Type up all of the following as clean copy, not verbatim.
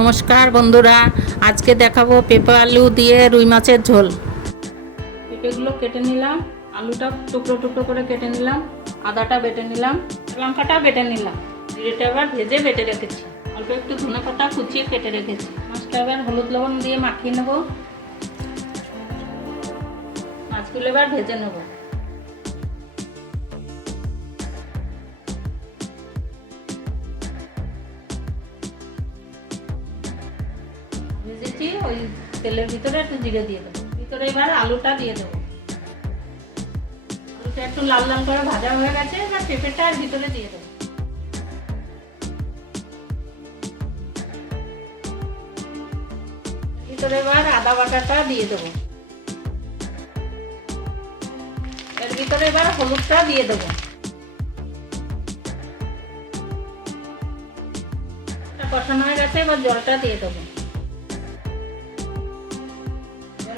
নমস্কার বন্ধুরা, আজকে দেখাবো পেঁপে আলু দিয়ে রুই মাছের ঝোল। পেঁপেগুলো কেটে নিলাম, আলুটা টুকরো টুকরো করে কেটে নিলাম, আদাটা বেটে নিলাম, লঙ্কাটা বেটে নিলাম, জিরেটা এবার ভেজে বেটে রেখেছি, অল্প একটু ধনেপাতা কুচিয়ে কেটে রেখেছি। মাছটা এবার হলুদ লবণ দিয়ে মাখিয়ে নেব, মাছগুলো এবার ভেজে নেব। ভেজেছি, ওই তেলের ভিতরে একটু জিরে দিয়ে দেবো, ভিতরে এবার আলুটা দিয়ে দেবো। আলুটা একটু লাল লাল করে ভাজা হয়ে গেছে, এবার পেঁপেটা আর ভিতরে দিয়ে দেবো। ভিতরে এবার আদা বাটাটা দিয়ে দেবো, এর ভিতরে এবার হলুদটা দিয়ে দেবো। কষানো হয়ে গেছে, এবার জলটা দিয়ে দেবো,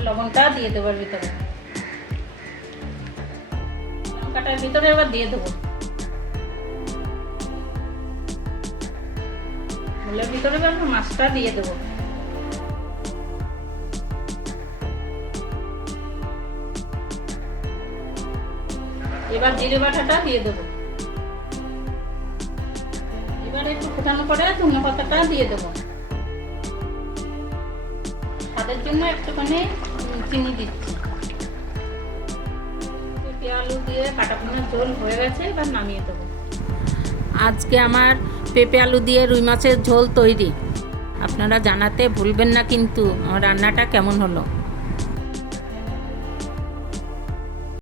লবণটা দিয়ে দেবো এর ভিতরে, লঙ্কাটার ভিতরে এবার দিয়ে দেবো, ঝোলের ভিতরে এবার মাছটা দিয়ে দেবো। এবার জিরে বাটাটা দিয়ে দেবো, এবার একটু ফোটানো করে ধনে পাতাটা দিয়ে দেবো। স্বাদের জন্য একটুখানি চিনি দিচ্ছি। পেঁপে আলু দিয়ে কাটা ভুনার ঝোল হয়ে গেছে, এবার নামিয়ে দেবো। আজকে আমার পেঁপে আলু দিয়ে রুই মাছের ঝোল তৈরি। আপনারা জানাতে ভুলবেন না কিন্তু আমার রান্নাটা কেমন হলো।